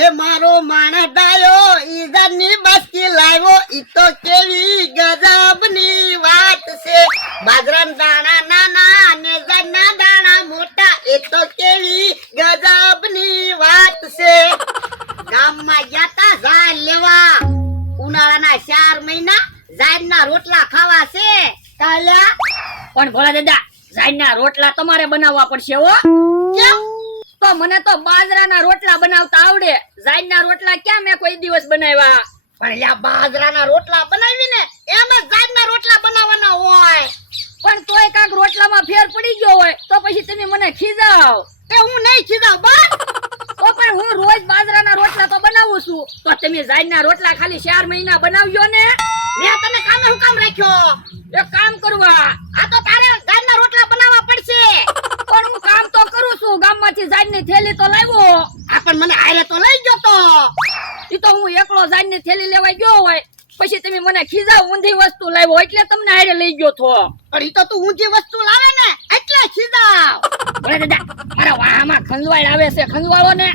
એ મારો માણસ ડાયો ઈજાની બસ્તી લાવ્યો ઈ તો કેવી ગજબની વાત છે. બાજરાના દાણા નાના ને જરના દાણા મોટા એ તો કેવી ગજબની વાત છે. ગામમાં ગયા ઝાડ લેવા ઉનાળાના 4 મહિના ઝાડના રોટલા ખાવા છે. કાલ્યા પણ ભોળા દાદા ઝાડના રોટલા તમારે બનાવવા પડશે હો. કેમ? તો મને તો બાજરાના રોટલા બનાવતા આવડે, ઝાડના રોટલા ક્યાં મેં કોઈ દિવસ બનાવ્યા. પણ લ્યા બાજરાના રોટલા બનાવીને એમાં ઝાડના રોટલા બનાવવાના હોય. પણ તોય કાક રોટલામાં ફેર પડી ગયો હોય તો પછી તમે મને ખીજાવ. એ હું નહીં ખીજાવ બસ. તો પણ હું રોજ બાજરાના રોટલા તો બનાવું છું, તો તમે ઝાડના રોટલા ખાલી 4 મહિના બનાવજો ને. મેં તને કામે હું કામ રાખ્યો? એક કામ કરવા. આ તો તારે ઝાડના રોટલા બનાવવા પડશે. પણ હું કામ તો કરું છું, ગામમાંથી ઝાડની થેલી તો લાવ્યો. આ પણ મને હારે તો લઈ ગયો તો. ઈ તો હું એકલો ઝાડની થેલી લેવા ગયો હોય, પછી તમે મને ખીજાવ ઊંધી વસ્તુ લાવ્યો એટલે તમને હારે લઈ ગયો છો. પણ ઈ તો તું ઊંધી વસ્તુ લાવે ને એટલે ખીજાવ. ભોળા દાદા મારા વાહામાં ખંજવાળ આવે છે, ખંજવાળો ને.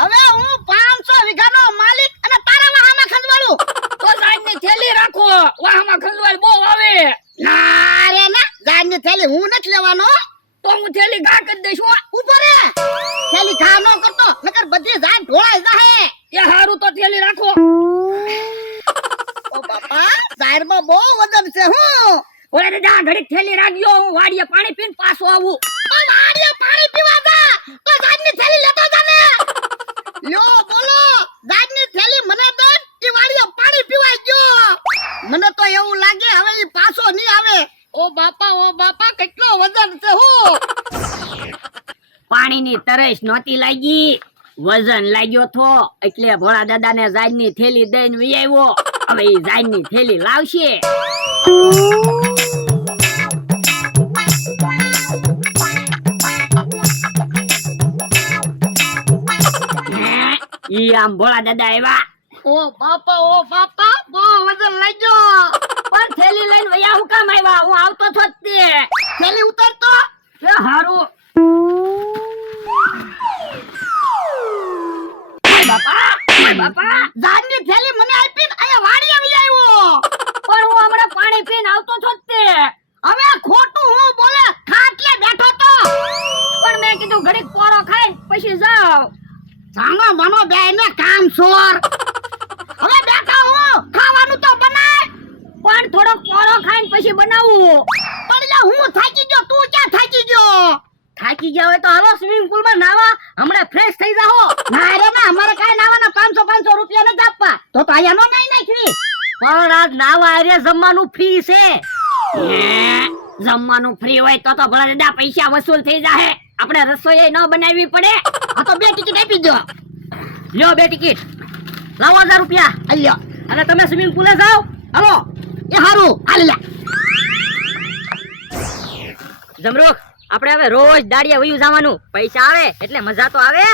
હવે હું 500 વીઘાનો માલિક અને તારા વાહામાં ખંજવાળું. તો ઝાડની થેલી રાખો, વાહામાં ખંજવાળ બહુ આવે. ના રે ના, ઝાડની થેલી હું નથી લેવાનો. તો હું થેલી ઘા કરી દઈશ હો. ઉભો રે, થેલી ઘા ન કરતો નકર બધી ઝાડ ઢોળાઈ જાહે. એ હારું તો થેલી રાખો. ઓ બાપા, ઝાડમાં બહુ વજન છે. હું ભોળા દાદા ઘડીક થેલી રાખજો, હું વાડીએ પાણી પીને પાછો આવું. તો વાડીએ પાણી પીવા જા તો ઝાડની થેલી લેતો જા ને. લ્યો બોલો, ઝાડની થેલી મને દે, ઈ વાડીએ પાણી પીવા ગયો. મને તો એવું લાગે હવે ઈ પાછો નહીં આવે. ઓ બાપા કેટલો વજન છે. હું પાણીની તરસ નહોતી લાગી, વજન લાગ્યો થો એટલે ભોળા દાદાને ઝાડની થેલી દઈને વી આવ્યો. હવે ઈ ઝાડની થેલી લાવશે. ઈ આમ ભોળા દાદા આવ્યા. ઓ બાપા બહુ વજન લાગ્યો. પણ થેલી લઈને વયા હું કામ આવ્યા? હું આવતો છો જ તે. થેલી ઉતારતો. એ હારું. બાપા ઝાડની થેલી મને આપીને અહીંયા વાડી આવી આવ્યો. પણ હું હમણાં પાણી પીને આવતો છો જ તે. હવે ખોટું હું બોલે, ખાટલે બેઠો તો. પણ મેં કીધું ઘડીક પોરો ખાઈને પછી જાવ. જાનો માનો બેને કામ સોર. હવે બેઠા હું, ખાવાનું તો બનાય. પણ થોડો પોરો ખાઈને પછી બનાવું. પણ લે હું થાકી ગયો, તું ક્યાં થાકી ગયો? થાકી ગયા હોય તો હાલો સ્વિમિંગ પુલ માં નાવા, હમણાં ફ્રેશ થઈ જાઓ. ના રે ના, અમારે કાઈ નાવાના 500 રૂપિયા નથી આપવા. તો અહીંયા નો નહીં નાખવી. પણ આજ નાવા આરે જમવાનું ફ્રી છે. જમવાનું ફ્રી હોય તો ભલા દાદા પૈસા વસૂલ થઈ જાહે, આપણે રસોઈ ન બનાવવી પડે. આ તો 2 ટિકિટ આપી દો. લ્યો 2 ટિકિટ, લાવો 1000 રૂપિયા. અલ્યો, અને તમે સ્વિમિંગ પુલે જાઓ. હાલો. એ હારું, હાલ લે. જમરૂખ, આપણે હવે રોજ દાડિયા વયું જવાનું, પૈસા આવે એટલે મજા તો આવે.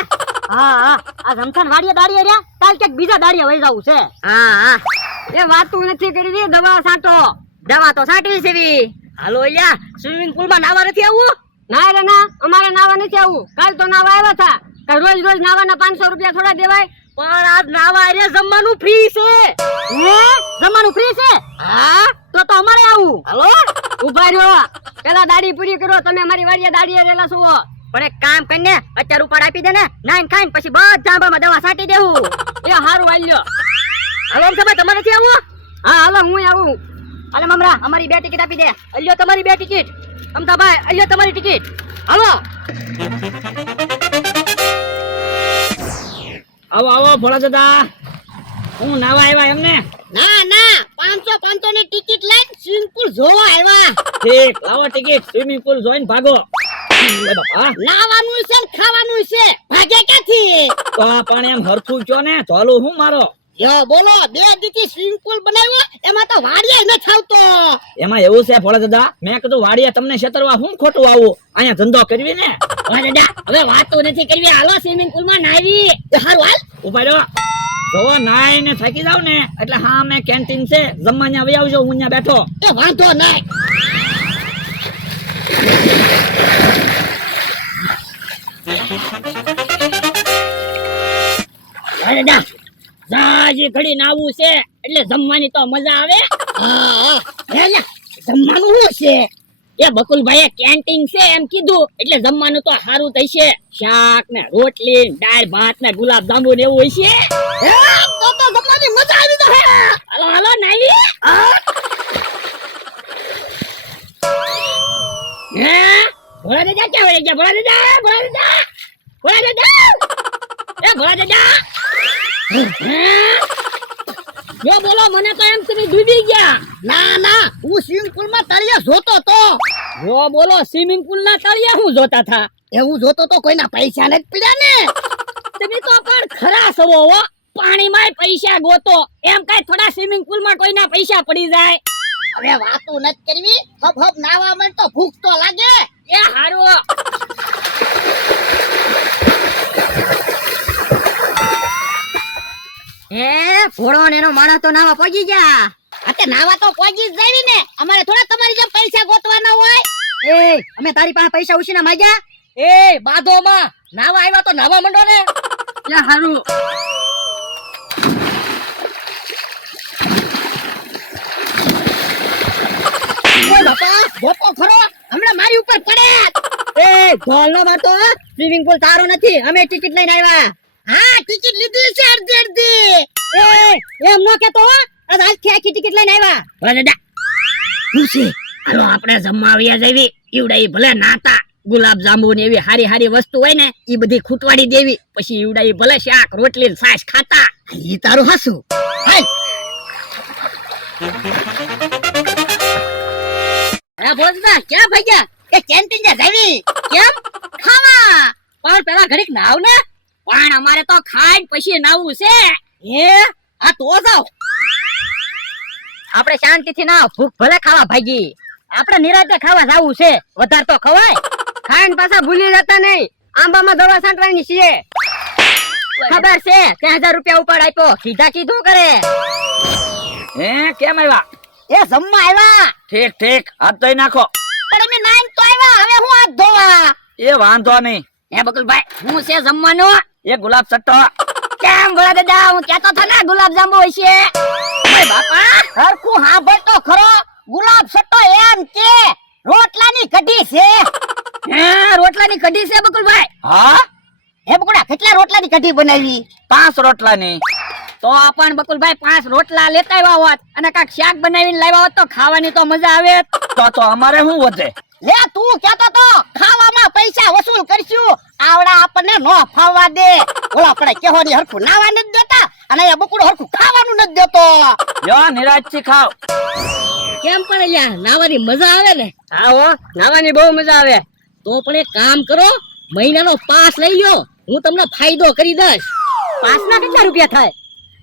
હા, આ જમખાન વાડીએ દાડીએ રહ્યા, કાલ ક્યાંક બીજા દાડીએ વઈ જાવું છે. હા એ વાત તું નથી કરી, દવા છાંટો. દવા તો છાંટવી છે. હાલો લ્યા, સ્વિમિંગ પુલ માં નાવા નથી આવવું? ના રે ના, અમારે નાવા નથી આવવું. કાલ તો નાવા આવ્યા હતા. કાલ રોજ નાવાના 500 રૂપિયા થોડા દેવાય? પણ આજ નાવા આરે જમવાનું ફ્રી છે. હે, જમવાનું ફ્રી છે? હા તો અમારે આવું. હાલો. ઉભા રહ્યો, પેલા દાડી પૂરી કરો. તમે અમારી વાડીએ દાડીએ રેલા છો. પણ એક કામ કરીને અત્યારે ઉપાડ આપી દે ને, નાઈન ખાઈને પછી બધા આંબામાં દવા છાંટી દેવું. એ હારું, હાલ્યો. હાલો સમય તમારે નથી આવવું? હા હાલો, હું આવું. અલે મમરા, અમારી 2 ટિકિટ આપી દે. અલ્યો તમારી 2 ટિકિટ. અમતાભાઈ, અલ્યો તમારી ટિકિટ. હાલો. આવો ભોળા દાદા, હું નાવા આવ્યા એમને? ના 500 ની ટિકિટ લઈને સ્વિમિંગ પુલ જોવા આવ્યા. ઠીક, લાવો ટિકિટ. સ્વિમિંગ પુલ જોઈને ભાગો. બાપા, નાવાનું છે ને ખાવાનું છે, ભાગે ક્યાંથી? તો આ પાણી એમ હરખું કયો ને, ચાલુ હું મારો. યો બોલો, 2 દીથી સ્વિમિંગ પુલ બનાવ્યો, એમાં તો વાડીએ ન થાવતો. એમાં એવું છે ભોળા દાદા, મેં કીધું વાડીએ તમને છેતરવા હું ખોટું આવું, અહીંયા ધંધો કરવી ને. ભોળા દાદા, હવે વાતો નથી કરવી, હાલો સ્વિમિંગ પુલ માં નાવી. હારું હાલ. ઉભા રહ્યો. જો નાઈને થાકી જાવ ને એટલે હા મેં કેન્ટીન છે, જમવા ત્યાં આવી આવજો, હું ત્યાં બેઠો. એ વાંધો નહીં. દાદા જાજી ઘડી નાવું છે એટલે જમવાની તો મજા આવે. હા હે લ્યા, જમવાનું શું છે? એ બકુલભાઈએ કેન્ટીન છે એમ કીધું એટલે જમવાનું તો સારું થશે. શાક ને રોટલી ને દાળ ભાત ને ગુલાબ જાંબુ ને એવું હશે. હે, તો જમવાની મજા આવી તો હે. હાલો હાલો નાવી. હે ભોળા દાદા ક્યાં વહી ગયા? ભોળા દાદા, ભોળા દાદા, ભોળા દાદા, એ ભોળા દાદા. જો બોલો, મને તો એમ તમે ડૂબી ગયા. ના ના, હું સ્વિમિંગ પુલ માં તળિયે જોતો તો. જો બોલો, સ્વિમિંગ પુલ ના તળિયા હું જોતા થા? એવું જોતો તો કોઈના પૈસા નથી પડ્યા ને. તમે તો પણ ખરા સવો હો. પાણીમાં પૈસા ગોતો એમ કઈ થોડા સ્વિમિંગ પુલ માં કોઈના પૈસા પડી જાય? હવે વાતો નથી કરવી. હબ હબ નાવા માં તો ભૂખ તો લાગે. એ હારું. હે ભોળો ને એનો માણસ તો નાવા પહોંચી ગયા. અતે નાવા તો પહોંચી જ જાવી ને. અમારે થોડા તમારી જેમ પૈસા ગોતવાના હોય. એ અમે તારી પાસે પૈસા ઉછીના માંગ્યા? એ બાધો માં નાવા આવ્યા તો નાવા મંડો ને. એ હારું. ઓય બાપા, ગોપો ખરો, હમણાં મારી ઉપર પડે. એ ઢોલ નો મારતો. સ્વિમિંગ પુલ તારો નથી, અમે ટિકિટ લઈને આવ્યા. હા, ટિકિટ લીધી છે અડધી અડધી. એ એમ નો કેતો હો. આખી આખી ટિકિટ લઈને આવ્યા. ભલે દાદા શું છે? હાલો આપણે જમવા આવ્યા જઈવી. ઈવડા ભલે નાતા ગુલાબ જાંબુ ને એવી હારી હારી વસ્તુ હોય ને ઈ બધી ખૂટવાડી દેવી. પછી ઈવડા ભલે શાક રોટલી ને છાશ ખાતા. ઈ તારું હાસુ. હાય અરે બોલતા ક્યાં ભાગ્યા? એ કેન્ટીન જા જાવી. કેમ? ખાવા. પણ પેલા ઘડીક નાવ ને. પણ અમારે તો ખાઈને પછી નાવું છે. હે આ તો જાવ. આપણે શાંતિથી ના, ભૂખ ભલે ખાવા ભાગી. આપણે નિરાતે ખાવા જાવું છે. વધારે તો ખવાય. ખાઈને પાછા ભૂલી જતા નહીં. આંબામાં દવા છાંટવાની છે. ખબર છે તે 1000 રૂપિયા ઉપાડ આપ્યો. સીધા કીધું કરે. હે કેમ આવ્યા? એ જમવા આવ્યા. ઠીક ઠીક, હાથ ધોઈ નાખો. પણ અમે નાઈન તો આવ્યા, હવે હું હાથ ધોવા. એ વાંધો નહીં. હે બકુલભાઈ, હું છે જમવાનું? એ ગુલાબ સટ્ટો. કેમ ભોળા દાદા, હું કહેતો હતો ને ગુલાબ જાંબુ હશે. ઓય બાપા, હરખું સાંભળ તો ખરો. ગુલાબ સટ્ટો એમ કે રોટલાની કઢી છે. હે રોટલાની કઢી છે બકુલભાઈ? હા, હે બકુડા, કેટલા રોટલાની કઢી બનાવી? 5 રોટલાની. તો આપણ બકુલભાઈ 5 રોટલા લેતા આવ્યા હોત અને કાક શાક બનાવીને લાવ્યા હોત તો ખાવાની તો મજા આવે. તો અમારે શું વધે? લે તું કેતો તો ખાવામાં પૈસા વસૂલ કરશું. આવડા આપણને નો ફાવવા દે. ઓલા પડે કેહોની હરખું નાવા નથી દેતા અને એ બકુડો હરખું ખાવાનું નથી દેતો. યો નિરાજથી ખાવ. કેમ પણ લ્યા, નાવાની મજા આવે ને? હા હો, નાવાની બહુ મજા આવે. તો પણ એક કામ કરો, મહિનાનો પાસ લઈ લો. હું તમને ફાયદો કરી દઈશ. પાસના કેટલા રૂપિયા થાય?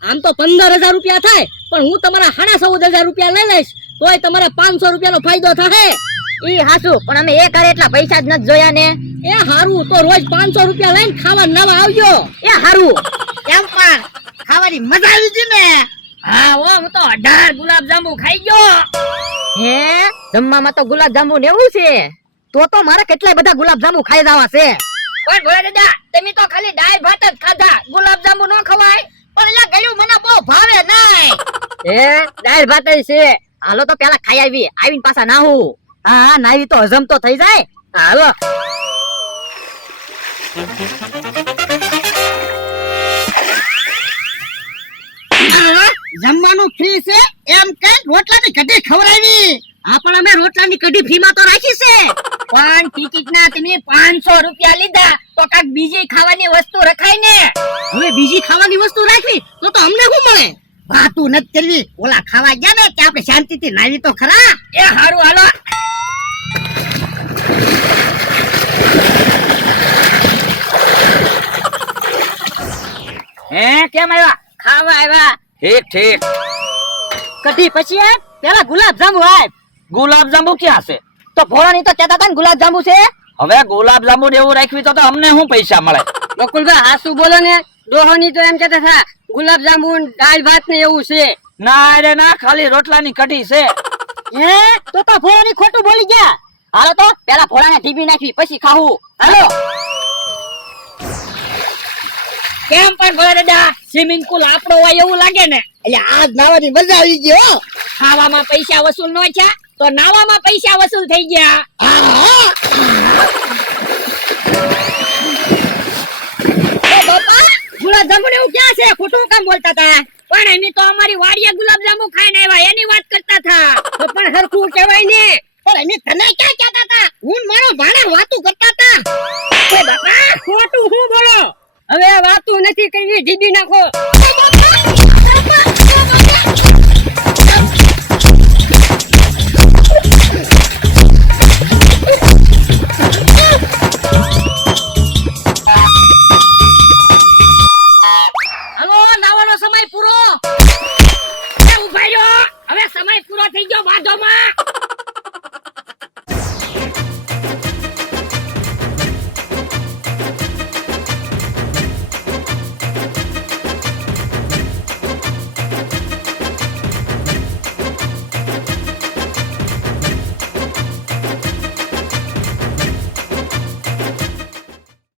આમ તો 15000 રૂપિયા થાય, પણ હું તમારા 14000 રૂપિયા લઈ લઈશ તોય તમારે 500 રૂપિયાનો ફાયદો થાય. ઈ હાસુ, પણ અમે એ કરે એટલા પૈસા જ નથી જોયા ને. એ હારું, તો રોજ 500 રૂપિયા લઈને ખાવા નવા આવજો. એ હારું. એમ પણ ખાવાની મજા આવી ગઈ ને. હા હો, હું તો 18 ગુલાબ જાંબુ ખાઈ ગયો. હે જમવામાં તો ગુલાબ જાંબુ ને એવું છે? તો મારે કેટલાય બધા ગુલાબ જાંબુ ખાઈ જવા છે. પણ ભોળા દાદા, તમે તો ખાલી દાળ ભાત જ ખાધા, ગુલાબ જાંબુ ન ખવાય? પણ એલા ગળ્યું મને બહુ ભાવે નહીં. હે દાળ ભાત જ છે. હાલો તો પેલા ખાઈ આવી, આવીને પાછા નાહું. હા નાવી તો હજમ તો થઈ જાય. હાલો. જમવાનું ફ્રી છે એમ કઈ રોટલાની કઢી ખવડાવી. હા પણ અમે રોટલાની કઢી ફ્રીમાં તો રાખી છે. પણ ટિકિટ ના તમે 500 રૂપિયા લીધા તો કાક બીજી ખાવાની વસ્તુ રખાય ને. હવે બીજી ખાવાની વસ્તુ રાખવી તો અમને શું મળે? વાતું નથી કરવી. ઓલા ખાવા ગયા ને કે આપણે શાંતિથી નાવી તો ખરા. એ હારું હાલો. હે કેમ આવ્યા? ખાવા આવ્યા. ઠીક ઠીક. કઢી પછી આપ, પેલા ગુલાબ જાંબુ આપ. ગુલાબ જાંબુ ક્યાં છે? તો ભોળાની તો કહેતા હતા ને ગુલાબ જાંબુ છે. હવે ગુલાબ જાંબુ એવું રાખવી તો અમને શું પૈસા મળે? બકુલભાઈ હાસુ બોલો ને. ડોહોની તો એમ કહેતા હતા ગુલાબ જાંબુ દાળ ભાત ને એવું છે. ના રે ના, ખાલી રોટલાની કઢી છે. હે તો ભોળાની ખોટું બોલી ગયા. હાલો તો પેલા ભોળાને ટીબી નાખવી પછી ખાવું. હાલો. કેમ પણ ભોળા દાદા સ્વિમિંગ પુલ આપણો હોય એવું લાગે ને? એટલે આજ નાવાની મજા આવી ગઈ હો. ખાવામાં પૈસા વસૂલ નો છે તો નાવામાં પૈસા વસૂલ થઈ ગયા. એ બાપા ગુલાબજાંબુ ને એવું ક્યાં છે? ખોટું કામ બોલતા હતા. પણ એની તો અમારી વાડીએ ગુલાબજાંબુ ખાઈને આવ્યા એની વાત કરતા હતા. તો પણ હરખું કહેવાય ને. પણ એની તને ક્યાં કહેતા હતા? હું ને મારો ભાણા વાતું કરતા હતા. એ બાપા ખોટું હું બોલો? હવે આ વાતું નથી કરી, જીબી નાખો.